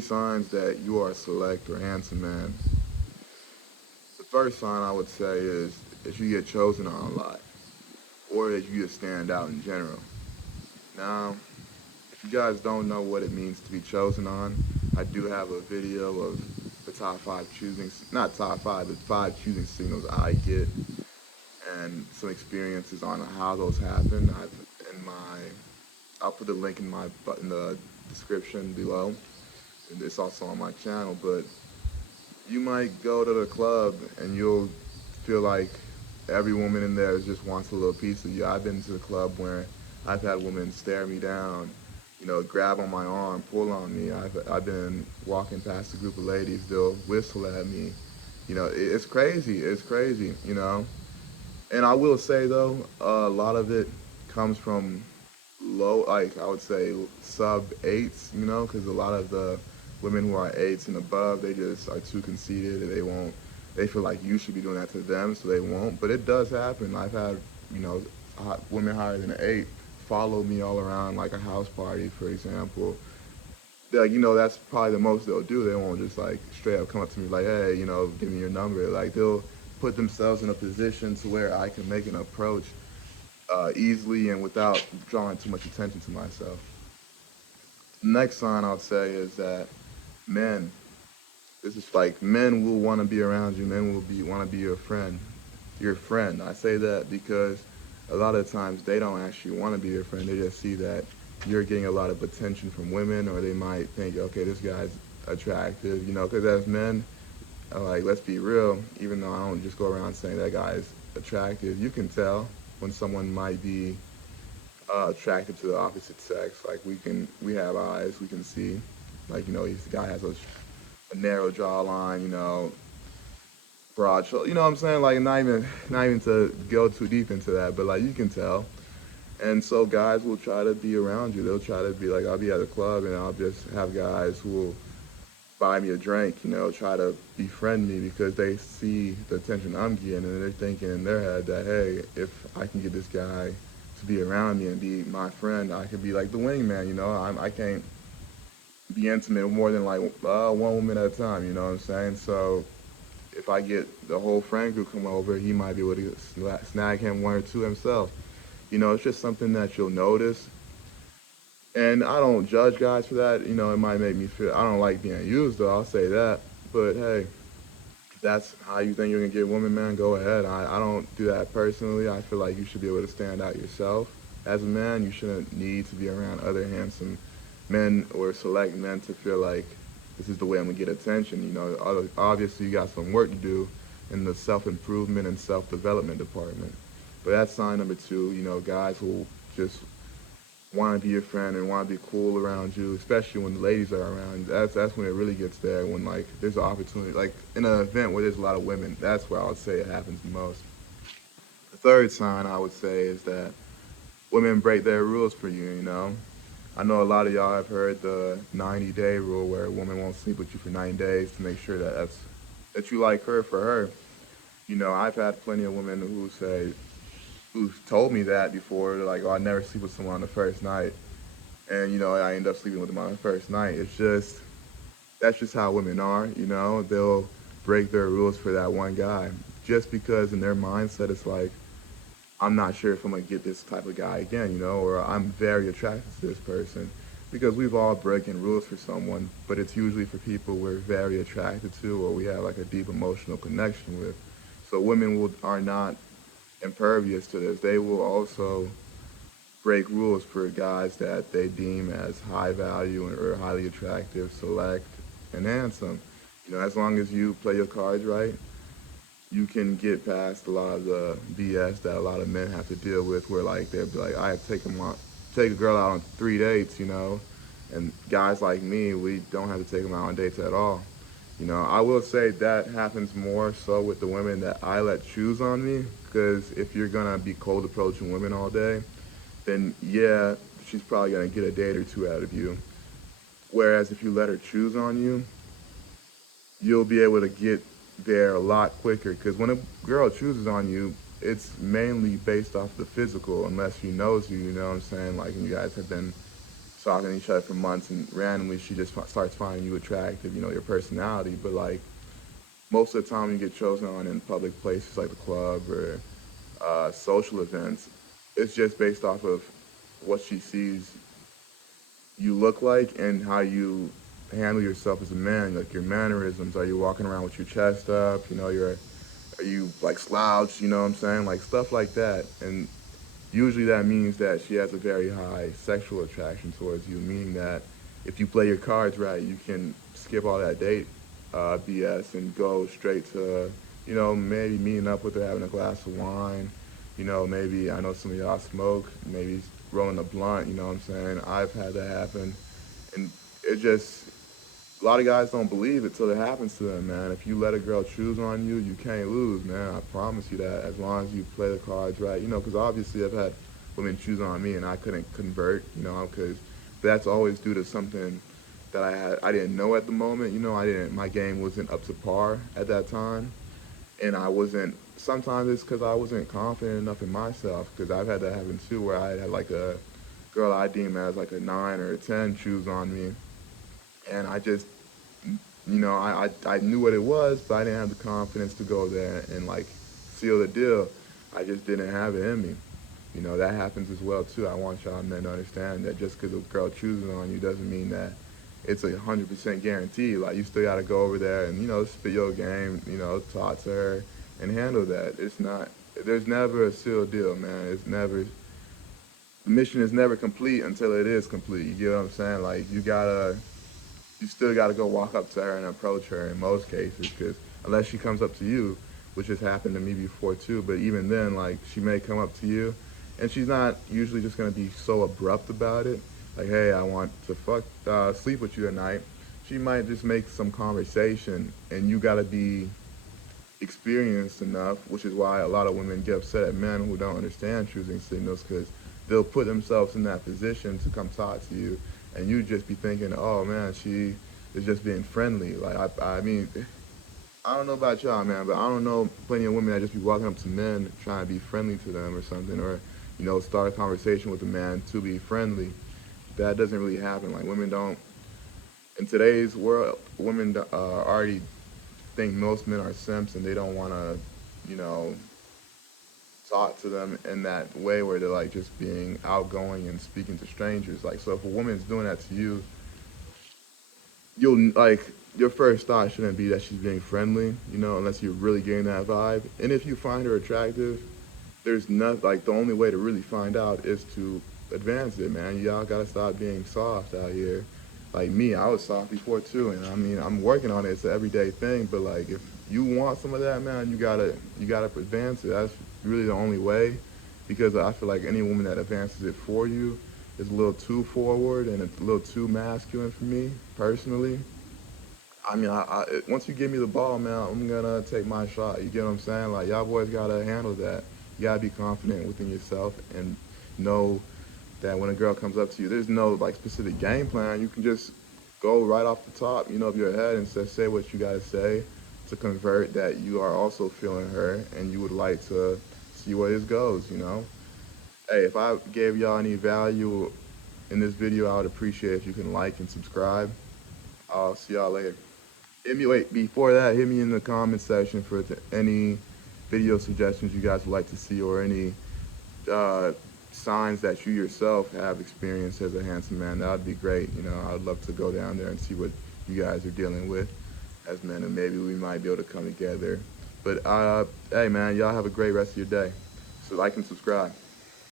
Signs that you are a select or handsome man. The first sign I would say is that you get chosen on a lot, or that you just stand out in general. Now, if you guys don't know what it means to be chosen on, I do have a video of the top five choosing, not top five, but five choosing signals I get, and some experiences on how those happen. I'll put the link in the description below. And it's also on my channel, but you might go to the club and you'll feel like every woman in there just wants a little piece of you. I've been to the club where I've had women stare me down, grab on my arm, pull on me. I've been walking past a group of ladies, they'll whistle at me. It's crazy. It's crazy. And I will say though, a lot of it comes from low, like I would say sub eights, because a lot of the women who are eights and above, they just are too conceited and they feel like you should be doing that to them, so they won't. But it does happen. I've had, you know, women higher than an eight follow me all around like a house party, for example. Like, that's probably the most they'll do. They won't just like straight up come up to me like, hey, give me your number. Like they'll put themselves in a position to where I can make an approach easily and without drawing too much attention to myself. The next sign I'll say is that men, this is like men will want to be around you. Men will be want to be your friend. Your friend. I say that because a lot of times they don't actually want to be your friend. They just see that you're getting a lot of attention from women, or they might think, okay, this guy's attractive, because as men, like, let's be real, even though I don't just go around saying that guy's attractive, you can tell when someone might be attracted to the opposite sex. Like we have eyes, we can see. Like, this guy has a narrow jawline, broad shoulder. You know what I'm saying? Like not even to go too deep into that, but like you can tell. And so guys will try to be around you. They'll try to be like, I'll be at a club and I'll just have guys who will buy me a drink, try to befriend me because they see the attention I'm getting, and they're thinking in their head that, hey, if I can get this guy to be around me and be my friend, I could be like the wingman, I can't be intimate with more than like one woman at a time, you know what I'm saying? So if I get the whole friend group come over, he might be able to snag him one or two himself. It's just something that you'll notice. And I don't judge guys for that. It might make me feel, I don't like being used though, I'll say that. But hey, if that's how you think you're gonna get women, man, go ahead. I don't do that personally. I feel like you should be able to stand out yourself. As a man, you shouldn't need to be around other handsome men or select men to feel like this is the way I'm gonna get attention. Obviously you got some work to do in the self-improvement and self-development department. But that's sign number two. Guys will just want to be your friend and want to be cool around you, especially when the ladies are around. That's when it really gets there. When like there's an opportunity, like in an event where there's a lot of women, that's where I would say it happens the most. The third sign I would say is that women break their rules for you. I know a lot of y'all have heard the 90-day rule, where a woman won't sleep with you for 90 days to make sure that you like her for her. I've had plenty of women who've told me that before. They're like, oh, I never sleep with someone on the first night. And, I end up sleeping with them on the first night. That's just how women are, they'll break their rules for that one guy. Just because in their mindset it's like, I'm not sure if I'm gonna get this type of guy again, or I'm very attracted to this person. Because we've all broken rules for someone, but it's usually for people we're very attracted to or we have like a deep emotional connection with. So women are not impervious to this. They will also break rules for guys that they deem as high value or highly attractive, select, and handsome. As long as you play your cards right, you can get past a lot of the BS that a lot of men have to deal with, where like they'll be like, I have to take a girl out on 3 dates, and guys like me, we don't have to take them out on dates at all. I will say that happens more so with the women that I let choose on me, because if you're gonna be cold approaching women all day, then yeah, she's probably gonna get a date or two out of you. Whereas if you let her choose on you, you'll be able to get there a lot quicker. Because when a girl chooses on you, it's mainly based off the physical, unless she knows you, you know what I'm saying? Like, you guys have been talking to each other for months, and randomly she just starts finding you attractive, your personality. But like most of the time, you get chosen on in public places like the club or social events, it's just based off of what she sees you look like and how you handle yourself as a man, like your mannerisms. Are you walking around with your chest up? Are you like slouched? You know what I'm saying? Like stuff like that. And usually that means that she has a very high sexual attraction towards you, meaning that if you play your cards right, you can skip all that date BS and go straight to, maybe meeting up with her, having a glass of wine. Maybe I know some of y'all smoke, maybe rolling a blunt, you know what I'm saying? I've had that happen. And it just, a lot of guys don't believe it till it happens to them, man. If you let a girl choose on you, you can't lose, man. I promise you that, as long as you play the cards right. Because obviously I've had women choose on me and I couldn't convert, because that's always due to something that I didn't know at the moment. My game wasn't up to par at that time. And I wasn't, sometimes it's because I wasn't confident enough in myself, because I've had that happen too, where I had like a girl I deem as like a 9 or a 10 choose on me. And I just, I knew what it was, but I didn't have the confidence to go there and like seal the deal. I just didn't have it in me. That happens as well too. I want y'all men to understand that just because a girl chooses on you doesn't mean that it's 100% guarantee. Like you still got to go over there and spit your game, talk to her and handle that. It's not. There's never a sealed deal, man. It's never. The mission is never complete until it is complete. You get what I'm saying? Like you still got to go walk up to her and approach her in most cases, because unless she comes up to you, which has happened to me before too, but even then, like, she may come up to you and she's not usually just going to be so abrupt about it, like, hey, I want to sleep with you tonight. She might just make some conversation, and you got to be experienced enough, which is why a lot of women get upset at men who don't understand choosing signals, because they'll put themselves in that position to come talk to you, and you just be thinking, oh man, she is just being friendly. Like I mean, I don't know about y'all, man, but I don't know plenty of women that just be walking up to men trying to be friendly to them or something, or start a conversation with a man to be friendly. That doesn't really happen. Like women don't. In today's world, women already think most men are simps, and they don't want to, you know, talk to them in that way where they're like just being outgoing and speaking to strangers. Like, so if a woman's doing that to you, you'll like your first thought shouldn't be that she's being friendly, unless you're really getting that vibe. And if you find her attractive, there's not like the only way to really find out is to advance it, man. Y'all gotta stop being soft out here. Like me, I was soft before too, and I mean I'm working on it. It's an everyday thing, but like if you want some of that, man, you gotta advance it. That's really the only way, because I feel like any woman that advances it for you is a little too forward and a little too masculine for me personally. I mean, once you give me the ball, man, I'm gonna take my shot. You get what I'm saying? Like y'all boys gotta handle that. You gotta be confident within yourself and know that when a girl comes up to you, there's no like specific game plan. You can just go right off the top, of your head and say what you gotta say to convert that you are also feeling her and you would like to see where this goes. Hey, if I gave y'all any value in this video, I would appreciate if you can like and subscribe. I'll see y'all later. Wait, before that, hit me in the comment section for any video suggestions you guys would like to see, or any uh, signs that you yourself have experienced as a handsome man. That would be great. I'd love to go down there and see what you guys are dealing with as men, and maybe we might be able to come together. But hey man, y'all have a great rest of your day. So like and subscribe.